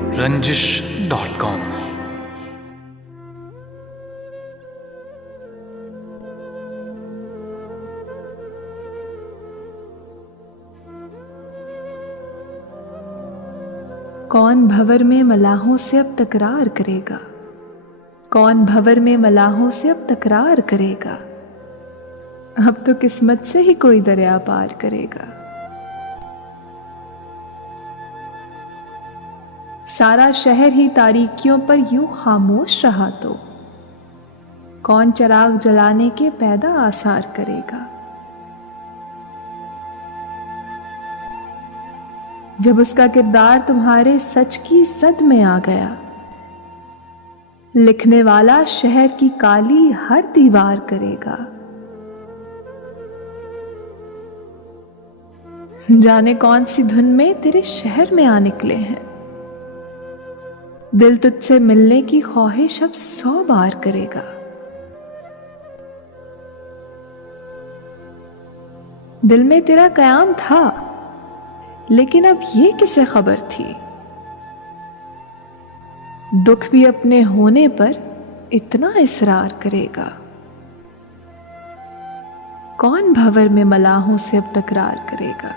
रंजिश.com। कौन भंवर में मलाहों से अब तकरार करेगा? कौन भंवर में मलाहों से अब तकरार करेगा? अब तो किस्मत से ही कोई दरिया पार करेगा। सारा शहर ही तारीकियों पर यूं खामोश रहा तो कौन चिराग जलाने के पैदा आसार करेगा? जब उसका किरदार तुम्हारे सच की जद में आ गया, लिखने वाला शहर की काली हर दीवार करेगा। जाने कौन सी धुन में तेरे शहर में आ निकले हैं, दिल तुझसे मिलने की ख्वाहिश अब 100 बार करेगा। दिल में तेरा कयाम था, लेकिन अब ये किसे खबर थी, दुख भी अपने होने पर इतना इसरार करेगा। कौन भंवर में मलाहों से अब तकरार करेगा?